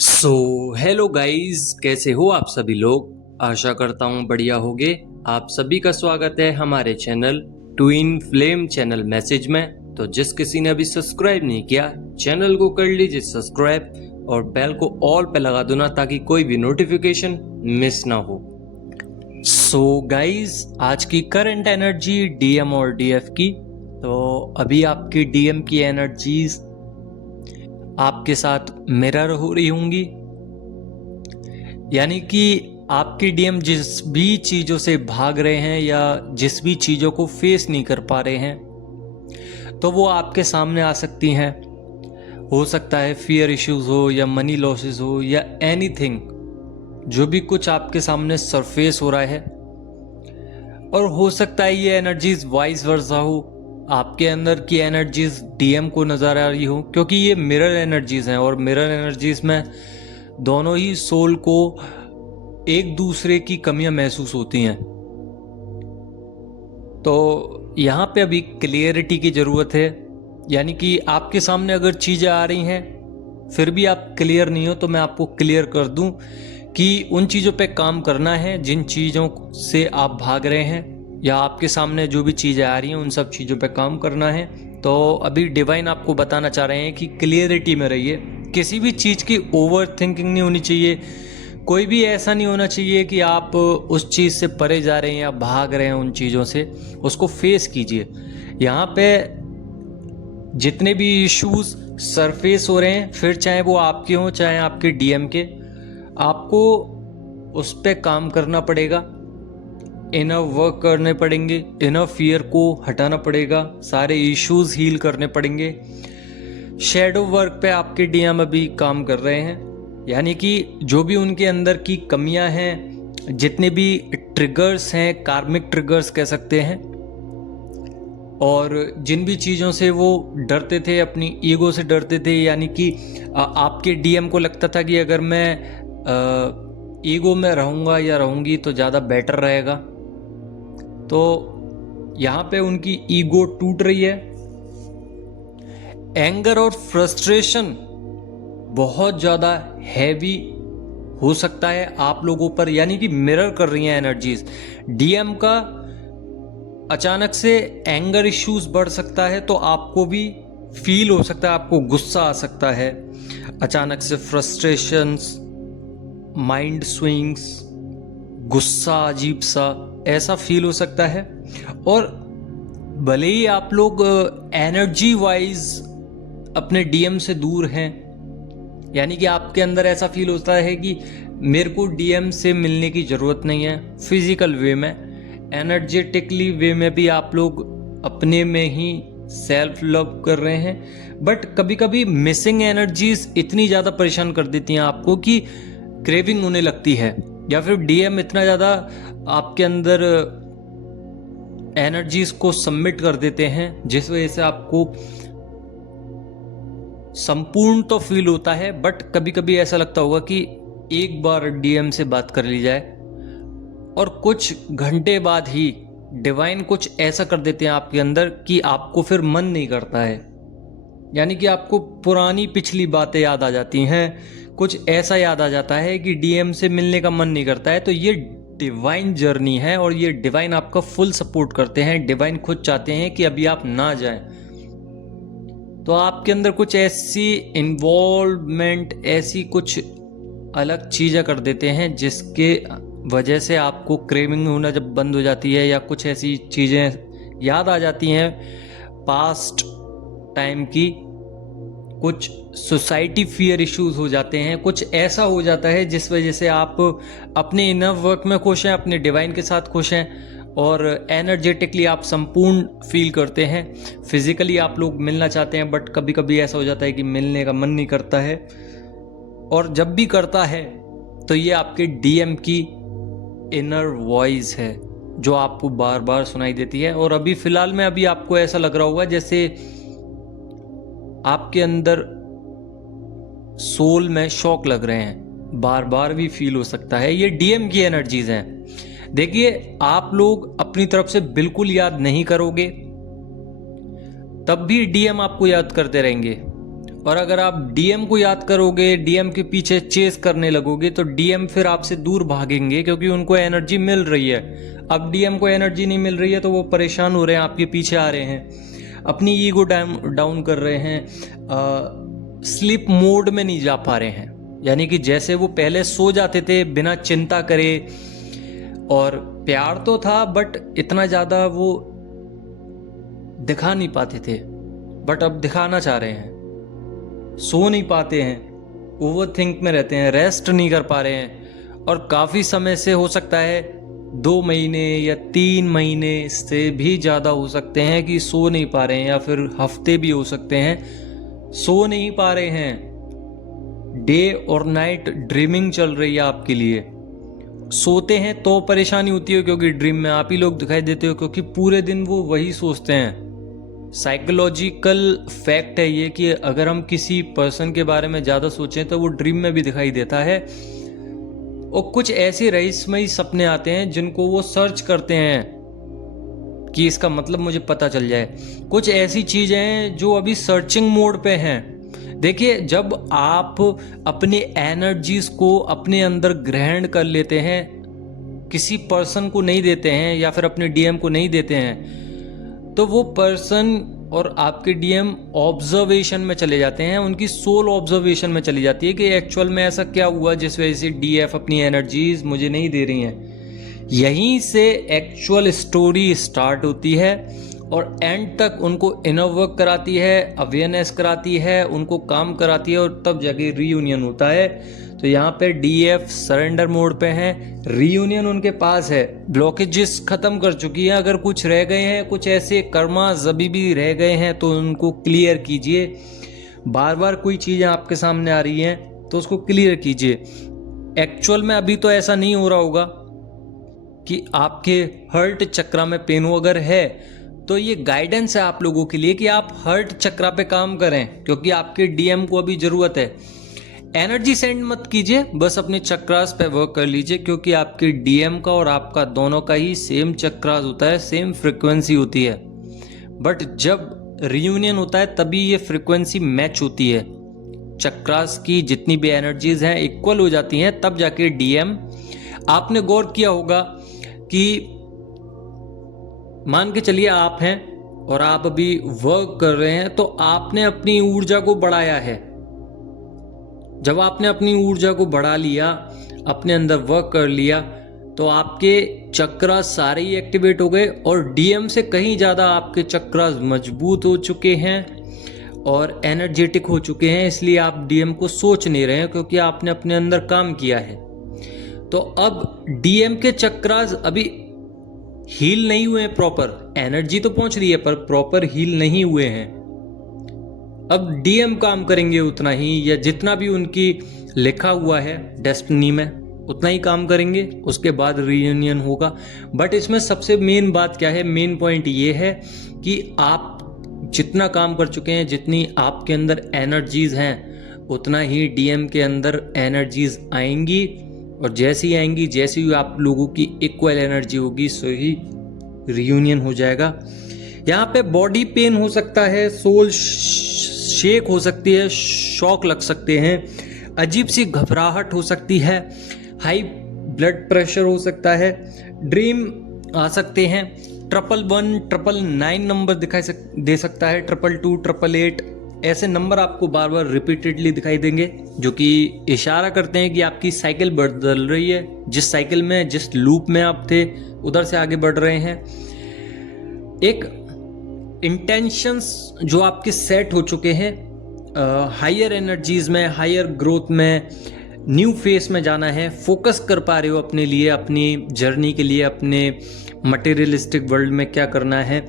So hello guys, कैसे हो आप सभी लोग। आशा करता हूँ बढ़िया होगे। आप सभी का स्वागत है हमारे channel twin flame channel message में। तो जिस किसी ने अभी सब्सक्राइब नहीं किया, चैनल को कर लीजिए सब्सक्राइब और बेल को ऑल पे लगा दो ना, ताकि कोई भी नोटिफिकेशन मिस ना हो। सो गाइस, आज की करंट एनर्जी डीएम और डीएफ की। तो अभी आपकी डीएम की एनर्जीज आपके साथ मिरर हो रही होंगी, यानी कि आपके डीएम जिस भी चीज़ों से भाग रहे हैं या जिस भी चीज़ों को फेस नहीं कर पा रहे हैं, तो वो आपके सामने आ सकती हैं। हो सकता है फियर इश्यूज हो या मनी लॉसेस हो या एनीथिंग, जो भी कुछ आपके सामने सरफेस हो रहा है। और हो सकता है ये एनर्जीज वाइस वर्सा हो, आपके अंदर की एनर्जीज डीएम को नजर आ रही हो, क्योंकि ये मिरर एनर्जीज हैं और मिरर एनर्जीज में दोनों ही सोल को एक दूसरे की कमियां महसूस होती हैं। तो यहाँ पे अभी क्लियरिटी की ज़रूरत है, यानी कि आपके सामने अगर चीज़ें आ रही हैं फिर भी आप क्लियर नहीं हो, तो मैं आपको क्लियर कर दूं कि उन चीज़ों पे काम करना है जिन चीज़ों से आप भाग रहे हैं, या आपके सामने जो भी चीज़ें आ रही हैं उन सब चीज़ों पे काम करना है। तो अभी डिवाइन आपको बताना चाह रहे हैं कि क्लियरिटी में रहिए, किसी भी चीज़ की ओवर थिंकिंग नहीं होनी चाहिए। कोई भी ऐसा नहीं होना चाहिए कि आप उस चीज़ से परे जा रहे हैं या भाग रहे हैं उन चीज़ों से। उसको फेस कीजिए। यहाँ पे जितने भी इश्यूज सरफेस हो रहे हैं, फिर चाहे वो आपके हों चाहे आपके डीएम के, आपको उस पर काम करना पड़ेगा, इनर वर्क करने पड़ेंगे, इनर फियर को हटाना पड़ेगा, सारे इश्यूज हील करने पड़ेंगे। शेडो वर्क पे आपके डीएम अभी काम कर रहे हैं, यानी कि जो भी उनके अंदर की कमियां हैं, जितने भी ट्रिगर्स हैं, कार्मिक ट्रिगर्स कह सकते हैं, और जिन भी चीज़ों से वो डरते थे, अपनी ईगो से डरते थे, यानी कि आपके डीएम को लगता था कि अगर मैं ईगो में रहूँगा या रहूँगी तो ज़्यादा बेटर रहेगा। तो यहाँ पे उनकी ईगो टूट रही है। एंगर और फ्रस्ट्रेशन बहुत ज़्यादा हैवी हो सकता है आप लोगों पर, यानी कि मिरर कर रही हैं एनर्जीज। डीएम का अचानक से एंगर इश्यूज बढ़ सकता है, तो आपको भी फील हो सकता है, आपको गुस्सा आ सकता है, अचानक से फ्रस्ट्रेशंस, माइंड स्विंग्स, गुस्सा अजीब सा ऐसा फील हो सकता है। और भले ही आप लोग एनर्जी वाइज अपने डीएम से दूर हैं, यानी कि आपके अंदर ऐसा फील होता है कि मेरे को डीएम से मिलने की ज़रूरत नहीं है फिजिकल वे में, एनर्जेटिकली वे में भी आप लोग अपने में ही सेल्फ लव कर रहे हैं। बट कभी कभी मिसिंग एनर्जीज इतनी ज़्यादा परेशान कर देती हैं आपको कि क्रेविंग होने लगती है, या फिर डीएम इतना ज़्यादा आपके अंदर एनर्जीज को सबमिट कर देते हैं, जिस वजह से आपको संपूर्ण तो फील होता है, बट कभी कभी ऐसा लगता होगा कि एक बार डीएम से बात कर ली जाए, और कुछ घंटे बाद ही डिवाइन कुछ ऐसा कर देते हैं आपके अंदर कि आपको फिर मन नहीं करता है, यानी कि आपको पुरानी पिछली बातें याद आ जाती हैं, कुछ ऐसा याद आ जाता है कि डीएम से मिलने का मन नहीं करता है। तो ये डिवाइन जर्नी है और ये डिवाइन आपका फुल सपोर्ट करते हैं। डिवाइन खुद चाहते हैं कि अभी आप ना जाएं, तो आपके अंदर कुछ ऐसी इन्वॉल्वमेंट, ऐसी कुछ अलग चीज़ें कर देते हैं जिसके वजह से आपको क्रेविंग होना जब बंद हो जाती है, या कुछ ऐसी चीज़ें याद आ जाती हैं पास्ट टाइम की, कुछ सोसाइटी फियर इश्यूज हो जाते हैं, कुछ ऐसा हो जाता है जिस वजह से आप अपने इनर वर्क में खुश हैं, अपने डिवाइन के साथ खुश हैं, और एनर्जेटिकली आप संपूर्ण फील करते हैं। फिजिकली आप लोग मिलना चाहते हैं, बट कभी कभी ऐसा हो जाता है कि मिलने का मन नहीं करता है, और जब भी करता है तो ये आपके डीएम की इनर वॉइस है जो आपको बार बार सुनाई देती है। और अभी फिलहाल में अभी आपको ऐसा लग रहा होगा जैसे आपके अंदर सोल में शॉक लग रहे हैं, बार बार भी फील हो सकता है। ये डीएम की एनर्जीज हैं। देखिए, आप लोग अपनी तरफ से बिल्कुल याद नहीं करोगे, तब भी डीएम आपको याद करते रहेंगे, और अगर आप डीएम को याद करोगे, डीएम के पीछे चेस करने लगोगे, तो डीएम फिर आपसे दूर भागेंगे क्योंकि उनको एनर्जी मिल रही है। अब डीएम को एनर्जी नहीं मिल रही है तो वो परेशान हो रहे हैं, आपके पीछे आ रहे हैं, अपनी ईगो डाउन कर रहे हैं, स्लीप मोड में नहीं जा पा रहे हैं। यानी कि जैसे वो पहले सो जाते थे बिना चिंता करे, और प्यार तो था बट इतना ज़्यादा वो दिखा नहीं पाते थे, बट अब दिखाना चाह रहे हैं। सो नहीं पाते हैं, ओवर थिंक में रहते हैं, रेस्ट नहीं कर पा रहे हैं, और काफ़ी समय से, हो सकता है 2 महीने या 3 महीने से भी ज़्यादा हो सकते हैं कि सो नहीं पा रहे हैं, या फिर हफ्ते भी हो सकते हैं सो नहीं पा रहे हैं। डे और नाइट ड्रीमिंग चल रही है आपके लिए। सोते हैं तो परेशानी होती है क्योंकि ड्रीम में आप ही लोग दिखाई देते हो, क्योंकि पूरे दिन वो वही सोचते हैं। साइकोलॉजिकल फैक्ट है ये कि अगर हम किसी पर्सन के बारे में ज़्यादा सोचें तो वो ड्रीम में भी दिखाई देता है। और कुछ ऐसे रहस्यमयी सपने आते हैं जिनको वो सर्च करते हैं कि इसका मतलब मुझे पता चल जाए। कुछ ऐसी चीज़ें हैं जो अभी सर्चिंग मोड पे हैं। देखिए, जब आप अपने एनर्जीज को अपने अंदर ग्रहण कर लेते हैं, किसी पर्सन को नहीं देते हैं या फिर अपने डीएम को नहीं देते हैं, तो वो पर्सन और आपके डीएम ऑब्जर्वेशन में चले जाते हैं, उनकी सोल ऑब्जर्वेशन में चली जाती है कि एक्चुअल में ऐसा क्या हुआ जिस वजह से डीएफ अपनी एनर्जीज मुझे नहीं दे रही हैं। यहीं से एक्चुअल स्टोरी स्टार्ट होती है और एंड तक उनको इनर वर्क कराती है, अवेयरनेस कराती है, उनको काम कराती है, और तब जाके रीयूनियन होता है। तो यहाँ पे डीएफ सरेंडर मोड पे हैं, रीयूनियन उनके पास है, ब्लॉकेजेस खत्म कर चुकी है। अगर कुछ रह गए हैं, कुछ ऐसे कर्मा जबी भी रह गए हैं तो उनको क्लियर कीजिए। बार बार कोई चीज़ें आपके सामने आ रही हैं तो उसको क्लियर कीजिए। एक्चुअल में अभी तो ऐसा नहीं हो रहा होगा कि आपके हर्ट चक्रा में पेन हो, अगर है तो ये गाइडेंस है आप लोगों के लिए कि आप हर्ट चक्रा पे काम करें, क्योंकि आपके डीएम को अभी ज़रूरत है। एनर्जी सेंड मत कीजिए, बस अपने चक्रास पे वर्क कर लीजिए, क्योंकि आपके डीएम का और आपका दोनों का ही सेम चक्रास होता है, सेम फ्रिक्वेंसी होती है। बट जब रियूनियन होता है तभी ये फ्रिक्वेंसी मैच होती है, चक्रास की जितनी भी एनर्जीज हैं इक्वल हो जाती हैं, तब जाके डीएम। आपने गौर किया होगा कि मान के चलिए आप हैं और आप अभी वर्क कर रहे हैं, तो आपने अपनी ऊर्जा को बढ़ाया है। जब आपने अपनी ऊर्जा को बढ़ा लिया, अपने अंदर वर्क कर लिया, तो आपके चक्रास सारे ही एक्टिवेट हो गए और डीएम से कहीं ज़्यादा आपके चक्रास मजबूत हो चुके हैं और एनर्जेटिक हो चुके हैं। इसलिए आप डीएम को सोच नहीं रहे हैं, क्योंकि आपने अपने अंदर काम किया है। तो अब डीएम के चक्रास अभी हील नहीं हुए हैं प्रॉपर, एनर्जी तो पहुंच रही है पर प्रॉपर हील नहीं हुए हैं। अब डीएम काम करेंगे उतना ही, या जितना भी उनकी लिखा हुआ है डेस्टिनी में उतना ही काम करेंगे, उसके बाद रीयूनियन होगा। बट इसमें सबसे मेन बात क्या है, मेन पॉइंट ये है कि आप जितना काम कर चुके हैं, जितनी आपके अंदर एनर्जीज हैं, उतना ही डीएम के अंदर एनर्जीज आएंगी, और जैसे ही आएंगी, जैसे ही आप लोगों की इक्वल एनर्जी होगी, सो ही रियूनियन हो जाएगा। यहाँ पे बॉडी पेन हो सकता है, सोल शेक हो सकती है, शॉक लग सकते हैं, अजीब सी घबराहट हो सकती है, हाई ब्लड प्रेशर हो सकता है, ड्रीम आ सकते हैं, 111, 999 नंबर दे सकता है, 222, 888, ऐसे नंबर आपको बार बार रिपीटेडली दिखाई देंगे, जो कि इशारा करते हैं कि आपकी साइकिल बदल रही है। जिस साइकिल में, जिस लूप में आप थे, उधर से आगे बढ़ रहे हैं। एक इंटेंशंस जो आपके सेट हो चुके हैं, हायर एनर्जीज में, हायर ग्रोथ में, न्यू फेस में जाना है, फोकस कर पा रहे हो अपने लिए, अपनी जर्नी के लिए, अपने मटेरियलिस्टिक वर्ल्ड में क्या करना है।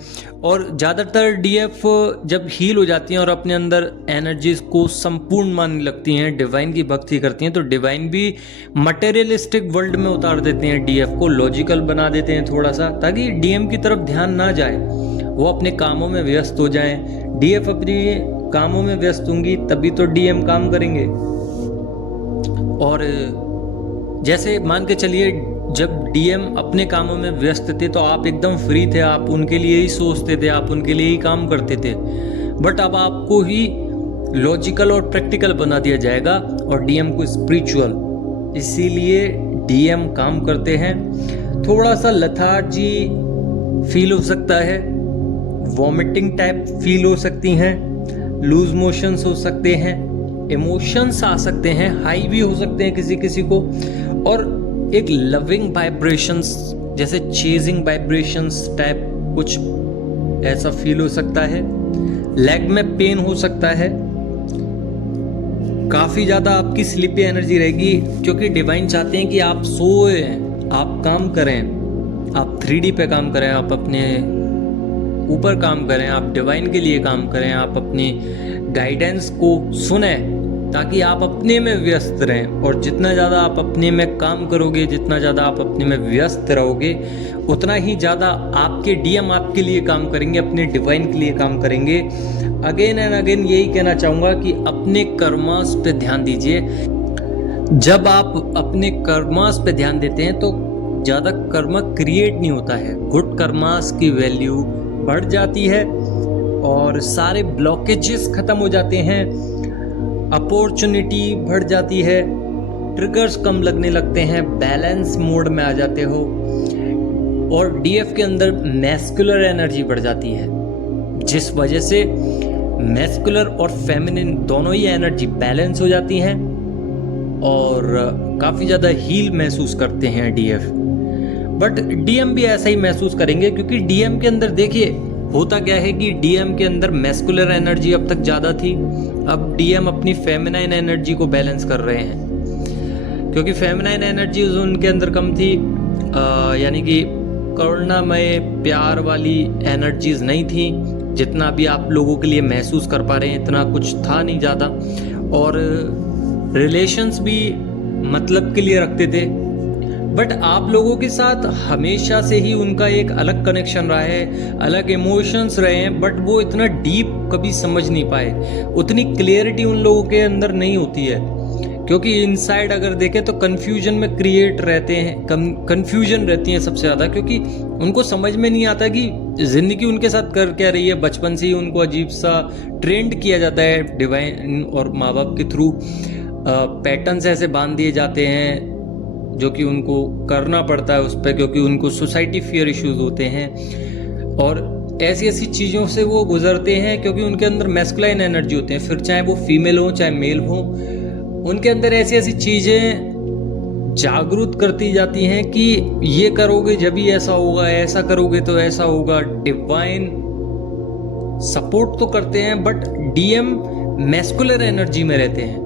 और ज़्यादातर डीएफ जब हील हो जाती हैं और अपने अंदर एनर्जीज को संपूर्ण मानने लगती हैं, डिवाइन की भक्ति करती हैं, तो डिवाइन भी मटेरियलिस्टिक वर्ल्ड में उतार देते हैं डीएफ को, लॉजिकल बना देते हैं थोड़ा सा, ताकि डीएम की तरफ ध्यान ना जाए, वो अपने कामों में व्यस्त हो जाएं। डीएफ अपने कामों में व्यस्त होंगी तभी तो डीएम काम करेंगे। और जैसे मान के चलिए, जब डीएम अपने कामों में व्यस्त थे तो आप एकदम फ्री थे, आप उनके लिए ही सोचते थे, आप उनके लिए ही काम करते थे। बट अब आपको ही लॉजिकल और प्रैक्टिकल बना दिया जाएगा और डीएम को स्पिरिचुअल। इसीलिए डीएम काम करते हैं। थोड़ा सा लेथार्जी फील हो सकता है, वॉमिटिंग टाइप फील हो सकती हैं, लूज मोशंस हो सकते हैं, इमोशंस आ सकते हैं, हाई भी हो सकते हैं किसी किसी को, और एक लविंग वाइब्रेशंस जैसे चेजिंग वाइब्रेशंस टाइप कुछ ऐसा फील हो सकता है। लेग में पेन हो सकता है। काफी ज्यादा आपकी स्लीपी एनर्जी रहेगी, क्योंकि डिवाइन चाहते हैं कि आप सोए, आप काम करें, आप 3D पे काम करें, आप अपने ऊपर काम करें, आप डिवाइन के लिए काम करें, आप अपनी गाइडेंस को सुने, ताकि आप अपने में व्यस्त रहें। और जितना ज़्यादा आप अपने में काम करोगे, जितना ज़्यादा आप अपने में व्यस्त रहोगे, उतना ही ज़्यादा आपके डीएम आपके लिए काम करेंगे, अपने डिवाइन के लिए काम करेंगे। अगेन एंड अगेन यही कहना चाहूँगा कि अपने कर्मास पे ध्यान दीजिए। जब आप अपने कर्मास पे ध्यान देते हैं तो ज़्यादा कर्मा क्रिएट नहीं होता है, गुड कर्मास की वैल्यू बढ़ जाती है और सारे ब्लॉकेजेस खत्म हो जाते हैं, अपॉर्चुनिटी बढ़ जाती है, ट्रिगर्स कम लगने लगते हैं, बैलेंस मोड में आ जाते हो, और डीएफ के अंदर मैस्कुलर एनर्जी बढ़ जाती है, जिस वजह से मैस्कुलर और फेमिनिन दोनों ही एनर्जी बैलेंस हो जाती हैं और काफ़ी ज़्यादा हील महसूस करते हैं डीएफ। बट डीएम भी ऐसा ही महसूस करेंगे, क्योंकि डीएम के अंदर देखिए होता क्या है कि डीएम के अंदर मैस्कुलर एनर्जी अब तक ज़्यादा थी, अब डीएम अपनी फेमिनाइन एनर्जी को बैलेंस कर रहे हैं, क्योंकि फेमिनाइन एनर्जी उनके अंदर कम थी, यानी कि करुणामय प्यार वाली एनर्जीज नहीं थी, जितना भी आप लोगों के लिए महसूस कर पा रहे हैं इतना कुछ था नहीं ज़्यादा, और रिलेशंस भी मतलब के लिए रखते थे। बट आप लोगों के साथ हमेशा से ही उनका एक अलग कनेक्शन रहा है, अलग इमोशंस रहे हैं, बट वो इतना डीप कभी समझ नहीं पाए, उतनी क्लियरिटी उन लोगों के अंदर नहीं होती है, क्योंकि इनसाइड अगर देखें तो कन्फ्यूजन में क्रिएट रहते हैं, कन्फ्यूजन रहती है सबसे ज़्यादा, क्योंकि उनको समझ में नहीं आता कि ज़िंदगी उनके साथ कर क्या रही है। बचपन से ही उनको अजीब सा ट्रेंड किया जाता है डिवाइन और माँ बाप के थ्रू, पैटर्न्स ऐसे बांध दिए जाते हैं जो कि उनको करना पड़ता है उस पर, क्योंकि उनको सोसाइटी फियर इश्यूज होते हैं, और ऐसी ऐसी चीज़ों से वो गुजरते हैं, क्योंकि उनके अंदर मैस्कुलाइन एनर्जी होते हैं, फिर चाहे वो फीमेल हो चाहे मेल हो, उनके अंदर ऐसी ऐसी चीज़ें जागरूक करती जाती हैं कि ये करोगे जब भी ऐसा होगा, ऐसा करोगे तो ऐसा होगा। डिवाइन सपोर्ट तो करते हैं, बट डीएम मैस्कुलर एनर्जी में रहते हैं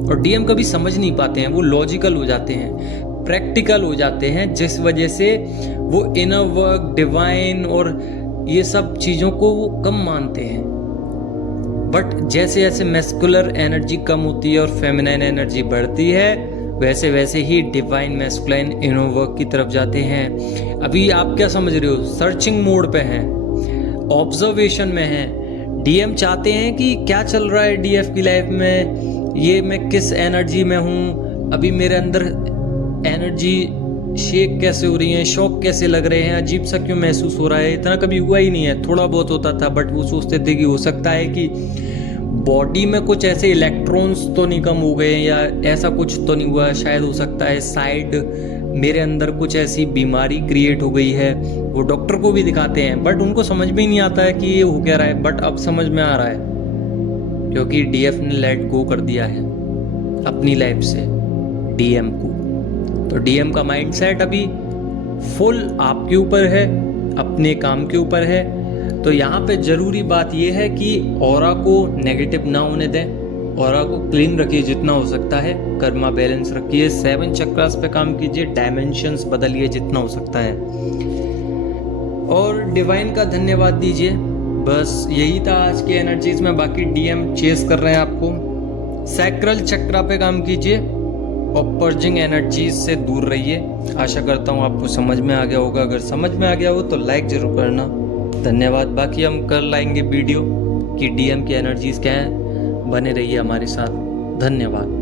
और डीएम कभी समझ नहीं पाते हैं, वो लॉजिकल हो जाते हैं, प्रैक्टिकल हो जाते हैं, जिस वजह से वो इनर वर्क, डिवाइन और ये सब चीज़ों को वो कम मानते हैं। बट जैसे जैसे मैस्कुलर एनर्जी कम होती है और फेमिनाइन एनर्जी बढ़ती है, वैसे वैसे ही डिवाइन मैस्कुलाइन इनर वर्क की तरफ जाते हैं। अभी आप क्या समझ रहे हो, सर्चिंग मोड पे हैं, ऑब्जर्वेशन में हैं। डीएम चाहते हैं कि क्या चल रहा है डीएफ की लाइफ में, ये मैं किस एनर्जी में हूँ, अभी मेरे अंदर एनर्जी शेक कैसे हो रही है, शॉक कैसे लग रहे हैं, अजीब सा क्यों महसूस हो रहा है। इतना कभी हुआ ही नहीं है, थोड़ा बहुत होता था, बट वो सोचते थे कि हो सकता है कि बॉडी में कुछ ऐसे इलेक्ट्रॉन्स तो नहीं कम हो गए, या ऐसा कुछ तो नहीं हुआ, शायद हो सकता है साइड मेरे अंदर कुछ ऐसी बीमारी क्रिएट हो गई है। वो डॉक्टर को भी दिखाते हैं, बट उनको समझ में ही नहीं आता है कि ये हो क्या रहा है। बट अब समझ में आ रहा है, क्योंकि डीएफ ने लेट गो कर दिया है अपनी लाइफ से डीएम को। तो डीएम का माइंडसेट अभी फुल आपके ऊपर है, अपने काम के ऊपर है। तो यहाँ पे ज़रूरी बात यह है कि ऑरा को नेगेटिव ना होने दें, ऑरा को क्लीन रखिए जितना हो सकता है, कर्मा बैलेंस रखिए, 7 चक्रास पे काम कीजिए, डायमेंशंस बदलिए जितना हो सकता है, और डिवाइन का धन्यवाद दीजिए। बस यही था आज की एनर्जीज में। बाकी डीएम चेस कर रहे हैं आपको। सैक्रल चक्रा पे काम कीजिए और पर्जिंग एनर्जीज से दूर रहिए। आशा करता हूँ आपको समझ में आ गया होगा। अगर समझ में आ गया हो तो लाइक जरूर करना। धन्यवाद। बाकी हम कल लाएंगे वीडियो कि डीएम की एनर्जीज क्या हैं। बने रहिए हमारे साथ। धन्यवाद।